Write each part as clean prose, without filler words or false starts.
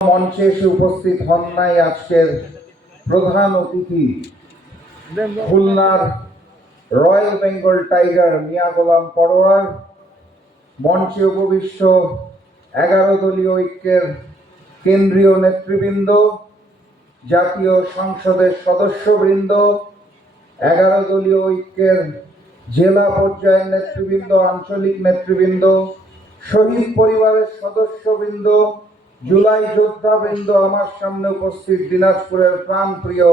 মঞ্চে এসে উপস্থিত হন নাই আজকের প্রধান অতিথি খুলনার রয়্যাল বেঙ্গল টাইগার মিয়া গোলাম পরোয়ার, মঞ্চে উপবিষ্ট 11 দলীয় ঐক্যের কেন্দ্রীয় নেতৃবৃন্দ, জাতীয় সংসদের সদস্যবৃন্দ, 11 দলীয় ঐক্যের জেলা পর্যায়ের নেতৃবৃন্দ, আঞ্চলিক নেতৃবৃন্দ, শহীদ পরিবারের সদস্যবৃন্দ, জুলাই যোদ্ধাবৃন্দ, আমার সামনে উপস্থিত দিনাজপুরের প্রাণপ্রিয়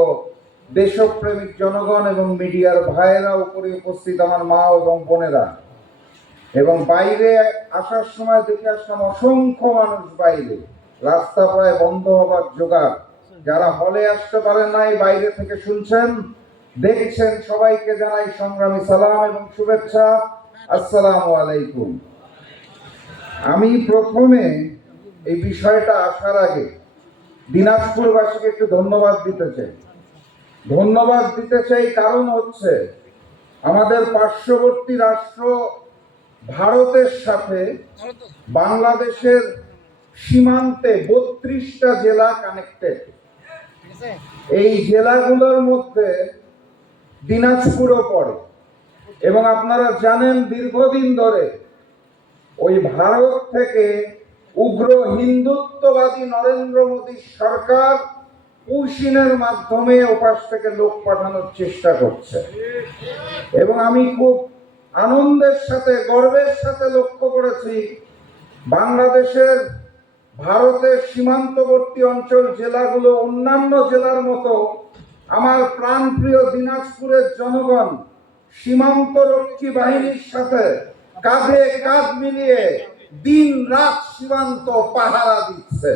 দেশপ্রেমিক জনগণ এবং মিডিয়ার ভাইয়েরা, উপরে উপস্থিত আমার মা এবং বোনেরা, এবং বাইরে আসার সময় দেখে আসলাম অসংখ্য মানুষ বাইরে, রাস্তা প্রায় বন্ধ হবার জোগাড়। যারা হলে আসতে পারেন নাই, বাইরে থেকে শুনছেন দেখছেন, সবাইকে জানাই সংগ্রামী সালাম এবং শুভেচ্ছা। আসসালামু আলাইকুম। আমি প্রথমে এই বিষয়টা আসার আগে দিনাজপুরবাসীকে একটু ধন্যবাদ দিতে চাই। কারণ হচ্ছে আমাদের পার্শ্ববর্তী রাষ্ট্র ভারতের সাথে বাংলাদেশের সীমান্তে 32টা জেলা কানেক্টেড। এই জেলাগুলোর মধ্যে দিনাজপুরও পড়ে, এবং আপনারা জানেন দীর্ঘদিন ধরে ওই ভারত থেকে উগ্র হিন্দুত্ববাদী নরেন্দ্র মোদী সরকার পুশিনের মাধ্যমে ওপাশ থেকে লোক পাঠানোর চেষ্টা করছে, এবং আমি খুব আনন্দের সাথে গর্বের সাথে লক্ষ্য করেছি বাংলাদেশের ভারতের সীমান্তবর্তী অঞ্চল জেলাগুলো অন্যান্য জেলার মতো আমার প্রাণপ্রিয় দিনাজপুরের জনগণ সীমান্তরক্ষী বাহিনীর সাথে কাঁধে কাঁধ মিলিয়ে দিন রাত সীমান্ত পাহারা দিচ্ছে।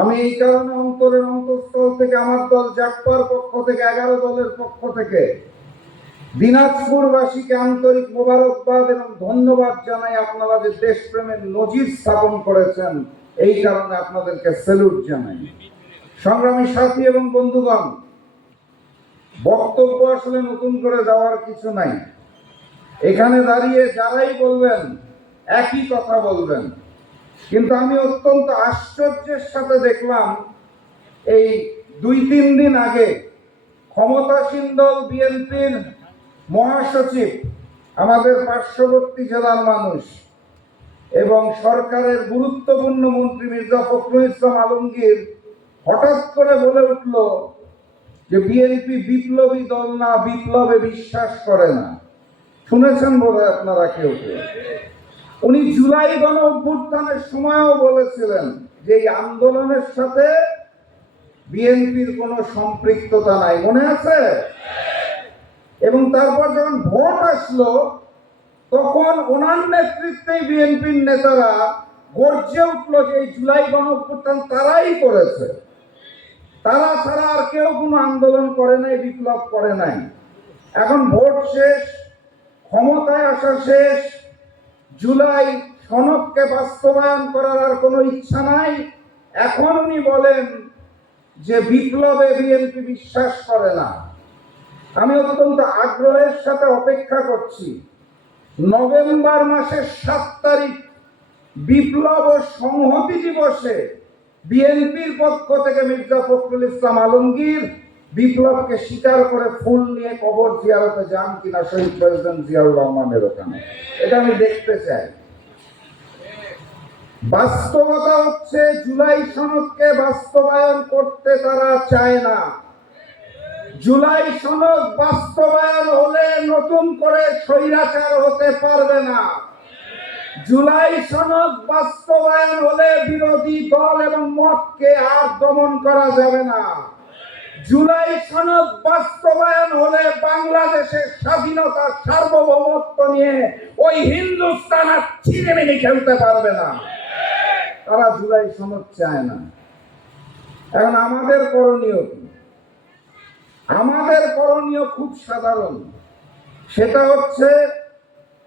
আমি এই কারণে অন্তরের অন্তঃস্থল থেকে আমার দল জাকপার পক্ষ থেকে 11 দলের পক্ষ থেকে দিনাজপুরবাসীকে আন্তরিক মোবারকবাদ এবং ধন্যবাদ জানাই। আপনারা যে দেশপ্রেমের নজির স্থাপন করেছেন, এই কারণে আপনাদেরকে স্যালুট জানাই। সংগ্রামী সাথী এবং বন্ধুগণ, বক্তব্য আসলে নতুন করে দেওয়ার কিছু নাই। এখানে দাঁড়িয়ে যারাই বলবেন একই কথা বলবেন, কিন্তু আমি অত্যন্ত আশ্চর্যের সাথে দেখলাম এই 2-3 দিন আগে ক্ষমতাসীন দল বিএনপির মহাসচিব, আমাদের পার্শ্ববর্তী জেলার মানুষ এবং সরকারের গুরুত্বপূর্ণ মন্ত্রী মির্জা ফখরুল ইসলাম আলমগীর হঠাৎ করে বলে উঠল যে বিএনপি বিপ্লবী দল না, বিপ্লবে বিশ্বাস করে না। শুনেছেন বোধহয় আপনারা কেউ কেউ। উনি জুলাই গণ অভ্যুত্থানের সময়ও বলেছিলেন যে এই আন্দোলনের সাথে বিএনপির কোনো সম্পৃক্ততা নাই, মনে আছে? এবং তারপর যখন ভোট আসলো, তখন ওনার নেতৃত্বেই বিএনপির নেতারা গর্জে উঠলো যে এই জুলাই গণ অভ্যুত্থান তারাই করেছে, তারা ছাড়া আর কেউ কোনো আন্দোলন করে নাই, বিপ্লব করে নাই। এখন ভোট শেষ, ক্ষমতায় আসা শেষ, জুলাই সনদকে বাস্তবায়ন করার আর কোনো ইচ্ছা নাই। এখন উনি বলেন যে বিপ্লবে বিএনপি বিশ্বাস করে না। আমি অত্যন্ত আগ্রহের সাথে অপেক্ষা করছি নভেম্বর মাসের 7 তারিখ বিপ্লব ও সংহতি দিবসে বিএনপির পক্ষ থেকে মির্জা ফখরুল ইসলাম আলমগীর বিপ্লবকে স্বীকার করে ফুল নিয়ে কবর জিয়ারতে যান কিনা শহীদ প্রেসিডেন্ট জিয়াউর রহমানের ওখানে। এটা আমি দেখতে চাই। বাস্তবতা হচ্ছে জুলাই সনদকে বাস্তবায়ন করতে তারা চায় না। জুলাই সনদ বাস্তবায়ন হলে নতুন করে স্বৈরাচার হতে পারবে না। জুলাই সনদ বাস্তবায়ন হলে বিরোধী দল এবং মতকে আর দমন করা যাবে না। জুলাই সনদ বাস্তবায়ন হলে বাংলাদেশের স্বাধীনতা সার্বভৌমত্ব নিয়ে ওই হিন্দুস্তান আর ছিনিমিনি খেলতে পারবে না। তারা জুলাই সনদ চায় না। এখন আমাদের করণীয় কি? আমাদের করণীয় খুব সাধারণ। সেটা হচ্ছে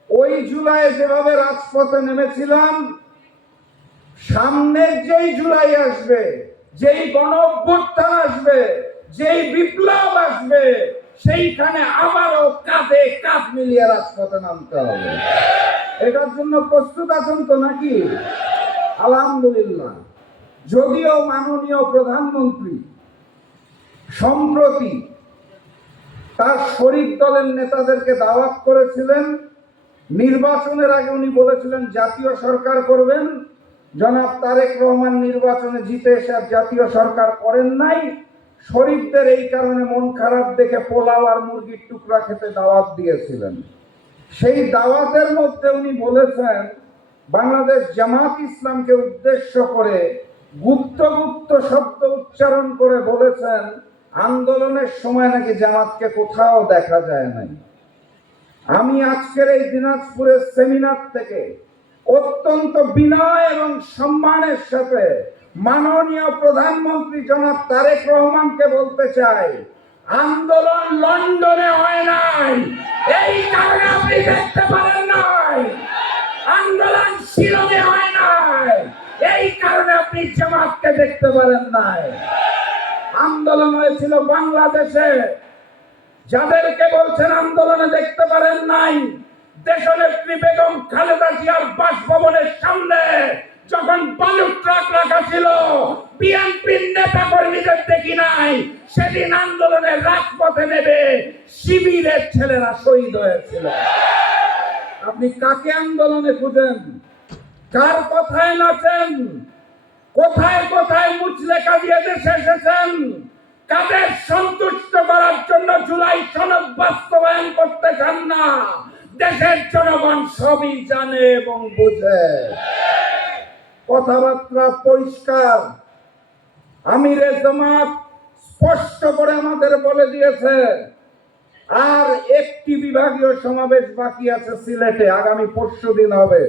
ওই জুলাই যেভাবে রাজপথে নেমেছিলাম, সামনের যেই জুলাই আসবে, যেই গণ অভ্যুত্থান আসবে, যেই বিপ্লব আসবে, সেইখানে আবারও কাঁধে কাঁধ মিলিয়ে রাজপথে নামতে হবে। এটার জন্য প্রস্তুত আছেন তো নাকি? আলহামদুলিল্লাহ। যদিও মাননীয় প্রধানমন্ত্রী সম্প্রতি তার শরিক দলের নেতাদেরকে দাওয়াত করেছিলেন, নির্বাচনের আগে উনি বলেছিলেন জাতীয় সরকার করবেন। জনাব তারেক রহমান নির্বাচনে জিতে এসে আর জাতীয় সরকার করেন নাই। শরিকদের এই কারণে মন খারাপ দেখে পোলাও আর মুরগির টুকরা খেতে দাওয়াত দিয়েছিলেন। সেই দাওয়াতের মধ্যে উনি বলেছেন, বাংলাদেশ জামাত ইসলামকে উদ্দেশ্য করে গুপ্ত গুপ্ত শব্দ উচ্চারণ করে বলেছেন আন্দোলনের সময় নাকি জামাতকে কোথাও দেখা যায় নাই। আমি আজকের এই দিনাজপুরের সেমিনার থেকে অত্যন্ত বিনয় এবং সম্মানের সাথে মাননীয় প্রধানমন্ত্রী জনাব তারেক রহমানকে বলতে চাই, আন্দোলন লন্ডনে হয় নাই, এই কারণে আপনি দেখতে পারেন নাই। আন্দোলন শিলংয়ে হয় নাই, এই কারণে আপনি জামাতকে দেখতে পারেন নাই। আন্দোলন হয়েছিল বাংলাদেশে। যাদেরকে বলছেন আন্দোলনে দেখতে পারেন নাই, দেশনেত্রী বেগম খালেদা জিয়ার বাসভবনের সামনে যখন বালুর ট্রাক রাখা ছিল, বিএনপির নেতা কর্মীদের দেখি নাই। সেদিন আন্দোলনের রাজপথে নেবে শিবিরের ছেলেরা শহীদ হয়েছিল। আপনি কাকে আন্দোলনে খুঁজেন? কার কথায় নাচেন? কোথায় কোথায় মুচলেকা দিয়ে দেশে এসেছেন? কাদের সন্তুষ্ট করার জন্য জুলাই সনদ বাস্তবায়ন করতে চান না? দেশের জনগণ সবই জানে এবং বুঝে। কথাবার্তা পরিষ্কার। আমিরে জামাত স্পষ্ট করে আমাদের বলে দিয়েছে আর একটি বিভাগীয় সমাবেশ বাকি আছে সিলেটে, আগামী পরশুদিন হবে।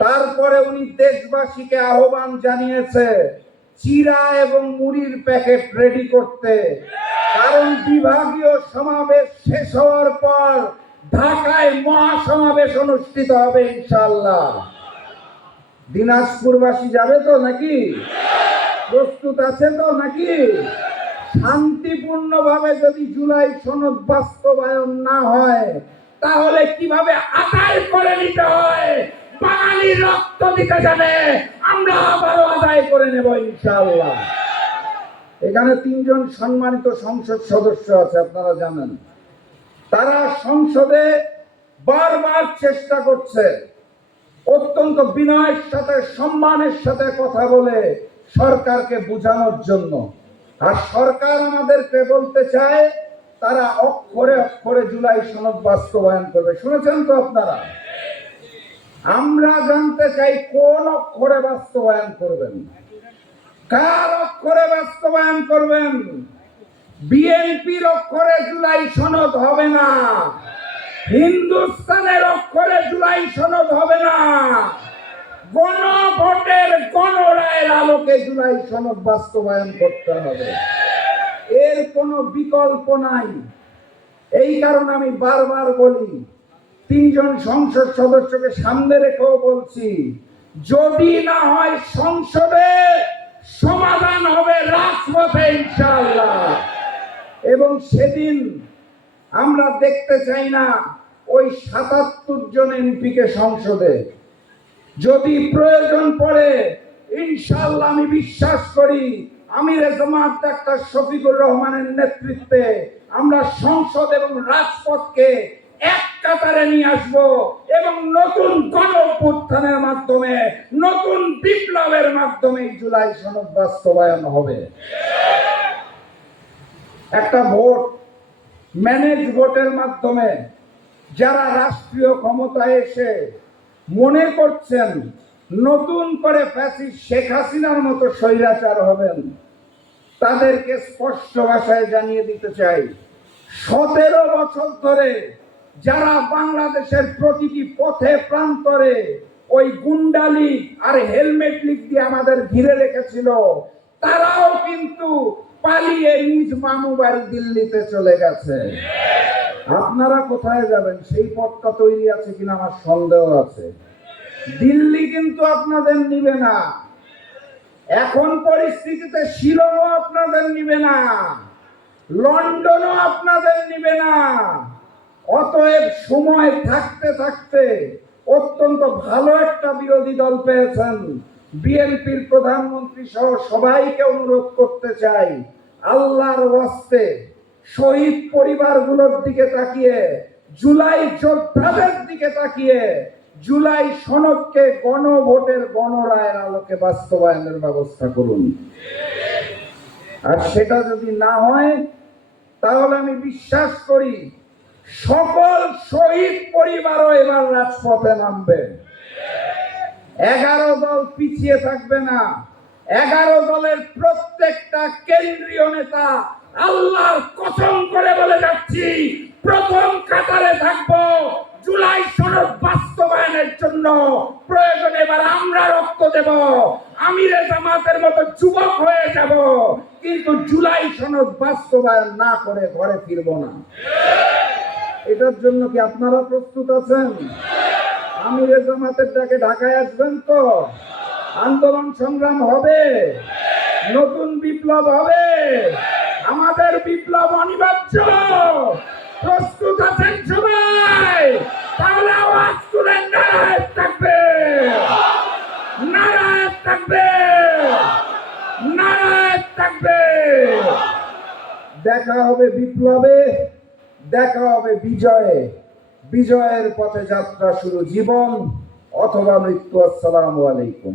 তারপরে উনি দেশবাসীকে আহ্বান জানিয়েছে চিরা এবং মুড়ির প্যাকেট রেডি করতে, কারণ বিভাগীয় সমাবেশ শেষ হওয়ার পর ঢাকায় মহাসমাবেশ অনুষ্ঠিত হবে ইনশাআল্লাহ। দিনাজপুরবাসী যাবে তো নাকি? প্রস্তুত আছে তো নাকি? শান্তিপূর্ণভাবে যদি জুলাই সনদ বাস্তবায়ন না হয়, তাহলে কিভাবে আদায় করে নিতে হয় বাঙালি রক্ত দিতে জানে, আমরা আবারও আদায় করে নেব ইনশাআল্লাহ। এখানে 3 জন সম্মানিত সংসদ সদস্য আছে, আপনারা জানেন। তারা সংসদে বারবার চেষ্টা করছে অত্যন্ত বিনয়ের সাথে সম্মানের সাথে কথা বলে সরকারকে বোঝানোর জন্য। আর সরকার আমাদেরকে বলতে চায় তারা অক্ষরে অক্ষরে জুলাই সনদ বাস্তবায়ন করবে। শুনেছেন তো আপনারা? আমরা জানতে চাই কোন অক্ষরে বাস্তবায়ন করবেন, কার অক্ষরে বাস্তবায়ন করবেন? বিএনপির অক্ষরে জুলাই সনদ হবে না, হিন্দুস্তানের অক্ষরে জুলাই সনদ হবে না, গণভোটের গণরায়ের আলোকে জুলাই সনদ বাস্তবায়ন করতে হবে। এর কোনো বিকল্প নাই। এই কারণে আমি বারবার বলি, 3 জন সংসদ সদস্যকে সামনে রেখেও বলছি, যদি না হয় সংসদে, সমাধান হবে রাজপথে ইনশাআল্লাহ। এবং সেদিন আমরা দেখতে চাই না ওই 77 জন এমপিকে সংসদে। যদি প্রয়োজন পড়ে ইনশাআল্লাহ আমি বিশ্বাস করি আমিরে জামাত ডাক্তার শফিকুর রহমানের নেতৃত্বে আমরা সংসদ এবং রাজপথকে এক কাতারে নিয়ে আসবো এবং নতুন গণঅভ্যুত্থানের মাধ্যমে, নতুন বিপ্লবের মাধ্যমে জুলাই সনদ বাস্তবায়ন হবে। একটা ভোট, ম্যানেজ ভোটের মাধ্যমে যারা রাষ্ট্রীয় ক্ষমতায় এসে মনে করছেন নতুন করে ফ্যাসিস্ট শেখ হাসিনার মতো স্বৈরাচার হবেন, তাদেরকে স্পষ্ট ভাষায় জানিয়ে দিতে চাই, 17 বছর ধরে যারা বাংলাদেশের প্রতিটি পথে প্রান্তরে ওই গুন্ডালি আর হেলমেট লিক দিয়ে আমাদের ঘিরে রেখেছিল, তারাও কিন্তু পালিয়ে নিজ মামু বাড়ি দিল্লিতে চলে গেছে। আপনারা কোথায় যাবেন সেই পথটা তৈরি আছে কিনা আমার সন্দেহ আছে। দিল্লি কিন্তু আপনাদের নিবে না, এখন পরিস্থিতিতে শিলংও আপনাদের নিবে না, লন্ডনও আপনাদের নিবে না। অতএব সময় থাকতে থাকতে অত্যন্ত ভালো একটা বিরোধী দল পেয়েছেন, বিএনপির প্রধানমন্ত্রী সহ সবাইকে অনুরোধ করতে চাই, আল্লাহর ওয়াস্তে শহীদ পরিবারগুলোর দিকে তাকিয়ে, জুলাই যোদ্ধাদের দিকে তাকিয়ে জুলাই সনদকে গণভোটের গণরায়ের আলোকে বাস্তবায়নের ব্যবস্থা করুন। আর সেটা যদি না হয়, তাহলে আমি বিশ্বাস করি সকল শহীদ পরিবারও এবার রাজপথে নামবে। 11 দল পিছিয়ে থাকবে না। 11 দলের প্রত্যেকটা কেন্দ্রীয় নেতা আল্লাহর কসম করে বলে যাচ্ছি, প্রথম কাতারে থাকবো জুলাই সনদ বাস্তবায়নের জন্য। প্রয়োজনে এবার আমরা রক্ত দেব, আমিরে জামাতের মতো যুবক হয়ে যাব, কিন্তু জুলাই সনদ বাস্তবায়ন না করে ঘরে ফিরবো না। এটার জন্য কি আপনারা প্রস্তুত আছেন? আমিরে জামাতের ডাকে ঢাকায় আসবেন তো? আন্দোলন সংগ্রাম হবে, নতুন বিপ্লব হবে, আমাদের বিপ্লব অনিবার্য। প্রস্তুত আছেন সবাই? তাহলে আওয়াজ তুলেন, নারায় থাকবে, নারায় থাকবে, নারায় থাকবে। দেখা হবে বিপ্লবে, দেখা হবে বিজয়ে। বিজয়ের পথে যাত্রা শুরু, জীবন অথবা মৃত্যু। আসসালামু আলাইকুম।